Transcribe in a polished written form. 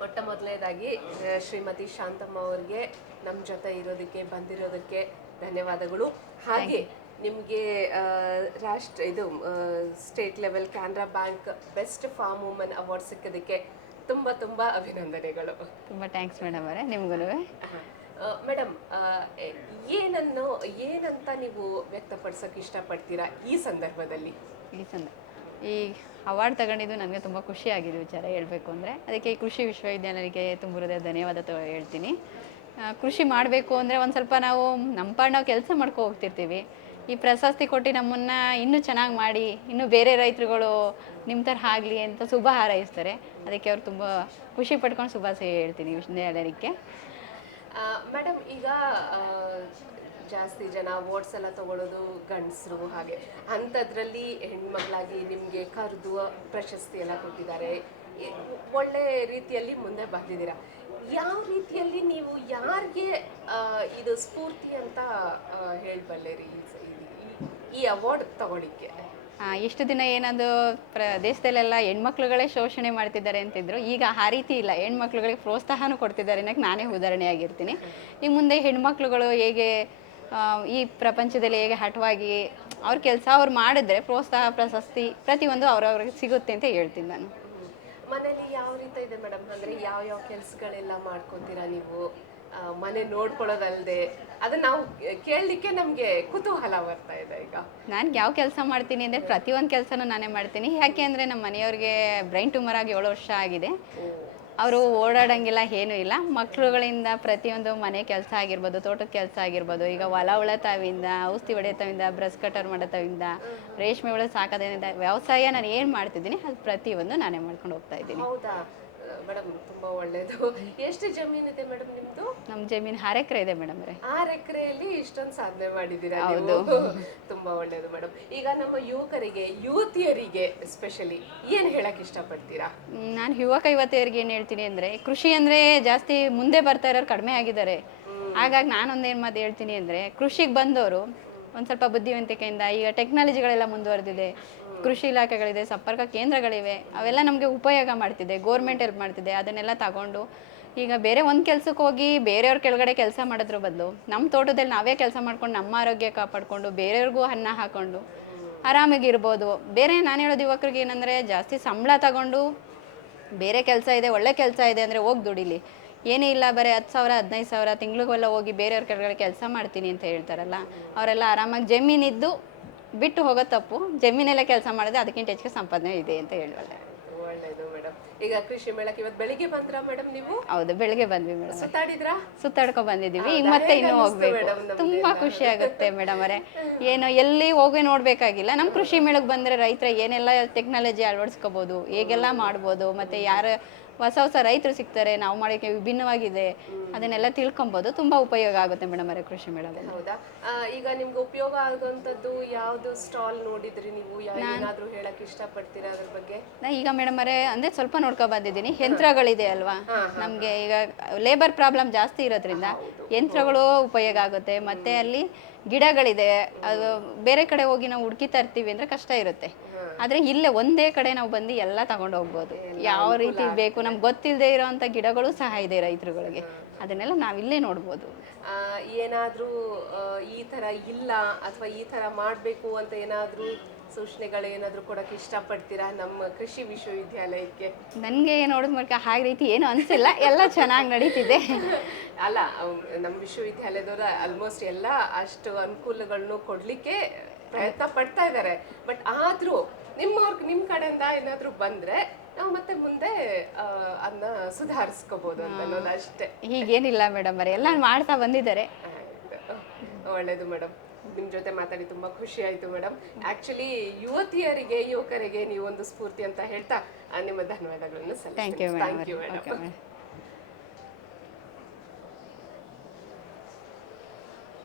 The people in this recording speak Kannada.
ಮೊಟ್ಟ ಮೊದಲನೇದಾಗಿ ಶ್ರೀಮತಿ ಶಾಂತಮ್ಮ ಅವರಿಗೆ ನಮ್ಮ ಜೊತೆ ಇರೋದಕ್ಕೆ ಬಂದಿರೋದಕ್ಕೆ ಧನ್ಯವಾದಗಳು. ಹಾಗೆ ನಿಮಗೆ ರಾಷ್ಟ್ರ ಇದು state level Canara bank best farm woman award ಸಿಕ್ಕೋದಕ್ಕೆ ತುಂಬ ತುಂಬ ಅಭಿನಂದನೆಗಳು. ತುಂಬ ಥ್ಯಾಂಕ್ಸ್ ಮೇಡಮ್ ಅವರೇ, ನಿಮ್ಗೂ. ಮೇಡಮ್, ಏನಂತ ನೀವು ವ್ಯಕ್ತಪಡಿಸೋಕೆ ಇಷ್ಟಪಡ್ತೀರಾ ಈ ಸಂದರ್ಭದಲ್ಲಿ? ಈ ಅವಾರ್ಡ್ ತಗೊಂಡಿದ್ದು ನನಗೆ ತುಂಬ ಖುಷಿಯಾಗಿದೆ ವಿಚಾರ ಹೇಳಬೇಕು ಅಂದರೆ. ಅದಕ್ಕೆ ಈ ಕೃಷಿ ವಿಶ್ವವಿದ್ಯಾಲಯಕ್ಕೆ ತುಂಬ ಹೃದಯ ಧನ್ಯವಾದ ಹೇಳ್ತೀನಿ. ಕೃಷಿ ಮಾಡಬೇಕು ಅಂದರೆ ಒಂದು ಸ್ವಲ್ಪ ನಾವು ನಮ್ಮ ಪಾಡು ನಾವು ಕೆಲಸ ಮಾಡ್ಕೊ ಹೋಗ್ತಿರ್ತೀವಿ. ಈ ಪ್ರಶಸ್ತಿ ಕೊಟ್ಟು ನಮ್ಮನ್ನು ಇನ್ನೂ ಚೆನ್ನಾಗಿ ಮಾಡಿ, ಇನ್ನೂ ಬೇರೆ ರೈತರುಗಳು ನಿಮ್ಮ ಥರ ಆಗಲಿ ಅಂತ ಶುಭ ಹಾರೈಸ್ತಾರೆ. ಅದಕ್ಕೆ ಅವ್ರು ತುಂಬ ಖುಷಿ ಪಡ್ಕೊಂಡು ಶುಭಾಶಯ ಹೇಳ್ತೀನಿ ವಿಶ್ವವಿದ್ಯಾಲಯಕ್ಕೆ. ಮೇಡಮ್, ಈಗ ಜಾಸ್ತಿ ಜನ ಅವಾರ್ಡ್ಸ್ ಎಲ್ಲ ತಗೊಳ್ಳೋದು ಗಂಡಸರು, ಹಾಗೆ ಅಂಥದ್ರಲ್ಲಿ ಹೆಣ್ಮಕ್ಳಾಗಿ ನಿಮಗೆ ಕರೆದು ಪ್ರಶಸ್ತಿ ಎಲ್ಲ ಕೊಟ್ಟಿದ್ದಾರೆ, ಒಳ್ಳೆ ರೀತಿಯಲ್ಲಿ ಮುಂದೆ ಬಂದಿದ್ದೀರಾ. ಯಾವ ರೀತಿಯಲ್ಲಿ ನೀವು ಯಾರಿಗೆ ಇದು ಸ್ಫೂರ್ತಿ ಅಂತ ಹೇಳಬಲ್ಲೆರಿ ಈ ಅವಾರ್ಡ್ ತಗೊಳ್ಳಿಕ್ಕೆ? ಇಷ್ಟು ದಿನ ಏನದು ದೇಶದಲ್ಲೆಲ್ಲ ಹೆಣ್ಮಕ್ಳುಗಳೇ ಶೋಷಣೆ ಮಾಡ್ತಿದ್ದಾರೆ ಅಂತಿದ್ರು. ಈಗ ಆ ರೀತಿ ಇಲ್ಲ, ಹೆಣ್ಮಕ್ಳುಗಳಿಗೆ ಪ್ರೋತ್ಸಾಹನೂ ಕೊಡ್ತಿದ್ದಾರೆ ಅನ್ನೋಕ್ಕೆ ನಾನೇ ಉದಾಹರಣೆಯಾಗಿರ್ತೀನಿ. ಈ ಮುಂದೆ ಹೆಣ್ಮಕ್ಳುಗಳು ಹೇಗೆ ಈ ಪ್ರಪಂಚದಲ್ಲಿ ಹೇಗೆ ಹಠವಾಗಿ ಅವ್ರ ಕೆಲಸ ಅವ್ರು ಮಾಡಿದ್ರೆ ಪ್ರೋತ್ಸಾಹ, ಪ್ರಶಸ್ತಿ ಪ್ರತಿಯೊಂದು ಅವ್ರವ್ರಿಗೆ ಸಿಗುತ್ತೆ ಅಂತ ಹೇಳ್ತೀನಿ ನಾನು. ಮನೇಲಿ ಯಾವ ರೀತಿ ಇದೆ ಮೇಡಮ್? ಅಂದರೆ ಯಾವ ಕೆಲಸಗಳೆಲ್ಲ ಮಾಡ್ಕೊತೀರಾ ನೀವು? ಮನೆ ನೋಡ್ಕೊಳ್ಳೋದಲ್ಲದೆ ಅದನ್ನ ನಾವು ಕೇಳಲಿಕ್ಕೆ ನಮಗೆ ಕುತೂಹಲ ಬರ್ತಾ ಇದೆ. ಈಗ ನಾನು ಯಾವ ಕೆಲಸ ಮಾಡ್ತೀನಿ ಅಂದರೆ ಪ್ರತಿಯೊಂದು ಕೆಲಸನೂ ನಾನೇ ಮಾಡ್ತೀನಿ. ಯಾಕೆ ಅಂದರೆ ನಮ್ಮ ಮನೆಯವ್ರಿಗೆ ಬ್ರೈನ್ ಟ್ಯೂಮರ್ ಆಗಿ 7 ವರ್ಷ ಆಗಿದೆ. ಅವರು ಓಡಾಡೋಂಗಿಲ್ಲ, ಏನೂ ಇಲ್ಲ. ಮಕ್ಕಳುಗಳಿಂದ ಪ್ರತಿಯೊಂದು ಮನೆ ಕೆಲಸ ಆಗಿರ್ಬೋದು, ತೋಟದ ಕೆಲಸ ಆಗಿರ್ಬೋದು, ಈಗ ಹೊಲ ಉಳತಾವಿಂದ, ಔಷಧಿ ಹೊಡೆಯೋತಾವಿಂದ, ಬ್ರಷ್ ಕಟರ್ ಮಾಡೋತಾವಿಂದ, ರೇಷ್ಮೆ ಹುಳ ಸಾಕೋದ್ರಿಂದ, ವ್ಯವಸಾಯ ನಾನು ಏನು ಮಾಡ್ತಿದ್ದೀನಿ ಅದು ಪ್ರತಿಯೊಂದು ನಾನೇ ಮಾಡ್ಕೊಂಡು ಹೋಗ್ತಾ ಇದ್ದೀನಿ. ಹೌದಾ ಮೇಡಮ್, ತುಂಬ ಒಳ್ಳೇದು. ಎಷ್ಟು ಜಮೀನಿದೆ ಮೇಡಮ್ ನಿಮ್ಮದು? ನಮ್ಮ ಜಮೀನು 6 ಎಕರೆ ಇದೆ ಮೇಡಮ್ ಅವರೇ. 6 ಎಕರೆಯಲ್ಲಿ ಇಷ್ಟೊಂದು ಸಾಧನೆ ಮಾಡಿದ್ದೀರಾ ಹೌದು. ತುಂಬಾ ಒಳ್ಳೇದು ಮೇಡಮ್. ಈಗ ನಮ್ಮ ಯುವಕರಿಗೆ, ಯುವತಿಯರಿಗೆ ಸ್ಪೆಷಲಿ ಏನು ಹೇಳಕ್ ಇಷ್ಟಪಡ್ತೀರಾ? ನಾನು ಯುವತಿಯರಿಗೆ ಏನು ಹೇಳ್ತೀನಿ ಅಂದರೆ, ಕೃಷಿ ಅಂದರೆ ಜಾಸ್ತಿ ಮುಂದೆ ಬರ್ತಾ ಇರೋರು ಕಡಿಮೆ ಆಗಿದ್ದಾರೆ. ಹಾಗಾಗಿ ನಾನೊಂದೇನು ಮಾತು ಹೇಳ್ತೀನಿ ಅಂದರೆ, ಕೃಷಿಗೆ ಬಂದವರು ಒಂದು ಸ್ವಲ್ಪ ಬುದ್ಧಿವಂತಿಕೆಯಿಂದ, ಈಗ ಟೆಕ್ನಾಲಜಿಗಳೆಲ್ಲ ಮುಂದುವರೆದಿದೆ, ಕೃಷಿ ಇಲಾಖೆಗಳಿದೆ, ಸಂಪರ್ಕ ಕೇಂದ್ರಗಳಿವೆ, ಅವೆಲ್ಲ ನಮಗೆ ಉಪಯೋಗ ಮಾಡ್ತಿದೆ, ಗೋರ್ಮೆಂಟ್ ಹೆಲ್ಪ್ ಮಾಡ್ತಿದೆ. ಅದನ್ನೆಲ್ಲ ತಗೊಂಡು ಈಗ ಬೇರೆ ಒಂದು ಕೆಲಸಕ್ಕೆ ಹೋಗಿ ಬೇರೆಯವ್ರ ಕೆಳಗಡೆ ಕೆಲಸ ಮಾಡೋದ್ರ ಬದಲು ನಮ್ಮ ತೋಟದಲ್ಲಿ ನಾವೇ ಕೆಲಸ ಮಾಡ್ಕೊಂಡು ನಮ್ಮ ಆರೋಗ್ಯ ಕಾಪಾಡಿಕೊಂಡು ಬೇರೆಯವ್ರಿಗೂ ಅನ್ನ ಹಾಕ್ಕೊಂಡು ಆರಾಮಾಗಿರ್ಬೋದು. ಬೇರೆ ನಾನು ಹೇಳೋದು ಯುವಕರಿಗೆ ಏನಂದರೆ, ಜಾಸ್ತಿ ಸಂಬಳ ತಗೊಂಡು ಬೇರೆ ಕೆಲಸ ಇದೆ, ಒಳ್ಳೆ ಕೆಲಸ ಇದೆ ಅಂದರೆ ಹೋಗಿ ದುಡಿಲಿ. ಏನೇ ಇಲ್ಲ, ಬರೀ 10,000 15,000 ತಿಂಗಳಿಗೆಲ್ಲ ಹೋಗಿ ಬೇರೆಯವ್ರ ಕೆಳಗಡೆ ಕೆಲಸ ಮಾಡ್ತೀನಿ ಅಂತ ಹೇಳ್ತಾರಲ್ಲ, ಅವರೆಲ್ಲ ಆರಾಮಾಗಿ ಜಮೀನಿದ್ದು ಬಿಟ್ಟು ಹೋಗೋ ತಪ್ಪು. ಜಮೀನೆಲ್ಲ ಕೆಲಸ ಮಾಡಿದ್ರೆ ಅದಕ್ಕಿಂತ ಹೆಚ್ಚಿಗೆ ಸಂಪಾದನೆ ಇದೆ ಅಂತ ಹೇಳಬಲ್ಲೆ. ಒಳ್ಳೇದು ಮೇಡಮ್. ಈಗ ಕೃಷಿ ಮೇಳಕ್ಕೆ ಇವತ್ತು ಬೆಳಿಗ್ಗೆ ಬಂದ್ರಾ ಮೇಡಮ್ ನೀವು? ಹೌದು, ಬೆಳಿಗ್ಗೆ ಬಂದ್ವಿ ಮೇಡಮ್. ಸುತ್ತಾಡಿದ್ರಾ? ಸುತ್ತಾಡ್ಕೊ ಬಂದಿದ್ದೀವಿ. ಈಗ ಮತ್ತೆ ಇನ್ನೂ ಹೋಗ್ಬೇಕು. ತುಂಬಾ ಖುಷಿ ಆಗುತ್ತೆ ಮೇಡಮ್ ಅವರೇ. ಏನು ಎಲ್ಲಿ ಹೋಗಿ ನೋಡ್ಬೇಕಾಗಿಲ್ಲ. ನಮ್ಮ ಕೃಷಿ ಮೇಳಕ್ಕೆ ಬಂದರೆ ರೈತರ ಏನೆಲ್ಲ ಟೆಕ್ನಾಲಜಿ ಅಳವಡಿಸ್ಕೋಬೋದು, ಹೇಗೆಲ್ಲ ಮಾಡ್ಬೋದು, ಮತ್ತು ಯಾರು ಹೊಸ ರೈತರು ಸಿಗ್ತಾರೆ, ನಾವು ಮಾಡೋಕ್ಕೆ ವಿಭಿನ್ನವಾಗಿದೆ, ಅದನ್ನೆಲ್ಲ ತಿಳ್ಕೊಬೋದು. ತುಂಬ ಉಪಯೋಗ ಆಗುತ್ತೆ ಮೇಡಮ್ ಅವರೇ ಕೃಷಿ ಮೇಳದಲ್ಲಿ. ಹೌದಾ? ಈಗ ನಿಮ್ಗೆ ಉಪಯೋಗ ಆಗುವಂಥದ್ದು ಯಾವುದು ಸ್ಟಾಲ್ ನೋಡಿದ್ರಿ ನೀವು? ಏನಾದರೂ ಹೇಳಕ್ಕೆ ಇಷ್ಟಪಡ್ತೀರಾ ಅದ್ರ ಬಗ್ಗೆ? ಈಗ ಮೇಡಮ್ ಅವರೇ ಅಂದರೆ ಸ್ವಲ್ಪ ನೋಡ್ಕೊ ಬಂದಿದ್ದೀನಿ. ಯಂತ್ರಗಳಿದೆ ಅಲ್ವಾ, ನಮಗೆ ಈಗ ಲೇಬರ್ ಪ್ರಾಬ್ಲಮ್ ಜಾಸ್ತಿ ಇರೋದ್ರಿಂದ ಯಂತ್ರಗಳು ಉಪಯೋಗ ಆಗುತ್ತೆ. ಮತ್ತು ಅಲ್ಲಿ ಗಿಡಗಳಿದೆ, ಅದು ಬೇರೆ ಕಡೆ ಹೋಗಿ ನಾವು ಹುಡುಕಿ ತರ್ತೀವಿ ಅಂದರೆ ಕಷ್ಟ ಇರುತ್ತೆ. ಆದರೆ ಇಲ್ಲೇ ಒಂದೇ ಕಡೆ ನಾವು ಬಂದು ಎಲ್ಲ ತಗೊಂಡು ಹೋಗ್ಬೋದು. ಯಾವ ರೀತಿ ಬೇಕು ನಮ್ಗೆ ಗೊತ್ತಿಲ್ಲದೆ ಇರೋವಂಥ ಗಿಡಗಳು ಸಹ ಇದೆ ರೈತರುಗಳಿಗೆ, ಅದನ್ನೆಲ್ಲ ನಾವಿಲ್ಲೇ ನೋಡ್ಬೋದು. ಏನಾದರೂ ಈ ಥರ ಇಲ್ಲ ಅಥವಾ ಈ ಥರ ಮಾಡಬೇಕು ಅಂತ ಏನಾದರೂ ಸೂಚನೆಗಳು ಏನಾದರೂ ಕೊಡೋಕ್ಕೆ ಇಷ್ಟಪಡ್ತೀರಾ ನಮ್ಮ ಕೃಷಿ ವಿಶ್ವವಿದ್ಯಾಲಯಕ್ಕೆ? ನನಗೆ ನೋಡಿದ ಮೂಲಕ ಹಾಗೆ ರೀತಿ ಏನು ಅನಿಸಿಲ್ಲ, ಎಲ್ಲ ಚೆನ್ನಾಗಿ ನಡೀತಿದೆ. ಅಲ್ಲ, ನಮ್ಮ ವಿಶ್ವವಿದ್ಯಾಲಯದವರು ಆಲ್ಮೋಸ್ಟ್ ಎಲ್ಲ ಅಷ್ಟು ಅನುಕೂಲಗಳನ್ನು ಕೊಡಲಿಕ್ಕೆ ಪ್ರಯತ್ನ ಪಡ್ತಾ ಇದ್ದಾರೆ. ಬಟ್ ಆದರೂ ನಿಮ್ಮ ಕಡೆಯಿಂದ ಏನಾದರೂ ಬಂದರೆ ನಾವು ಮತ್ತೆ ಮುಂದೆ ಅದನ್ನ ಸುಧಾರಿಸ್ಕೋಬೋದು ಅಂತ ಅನ್ನೋದು ಅಷ್ಟೇ. ಹೀಗೇನಿಲ್ಲ ಮೇಡಮ್ ಅವರೇ, ಎಲ್ಲ ಮಾಡ್ತಾ ಬಂದಿದ್ದಾರೆ. ಒಳ್ಳೇದು ಮೇಡಮ್, ನಿಮ್ಮ ಜೊತೆ ಮಾತಾಡಿ ತುಂಬ ಖುಷಿ ಆಯಿತು ಮೇಡಮ್. ಆ್ಯಕ್ಚುಲಿ ಯುವಕರಿಗೆ ನೀವೊಂದು ಸ್ಫೂರ್ತಿ ಅಂತ ಹೇಳ್ತಾ ನಿಮ್ಮ ಧನ್ಯವಾದಗಳನ್ನು ಸಲ್ಲಿಸ್ತೀನಿ. Thank you madam.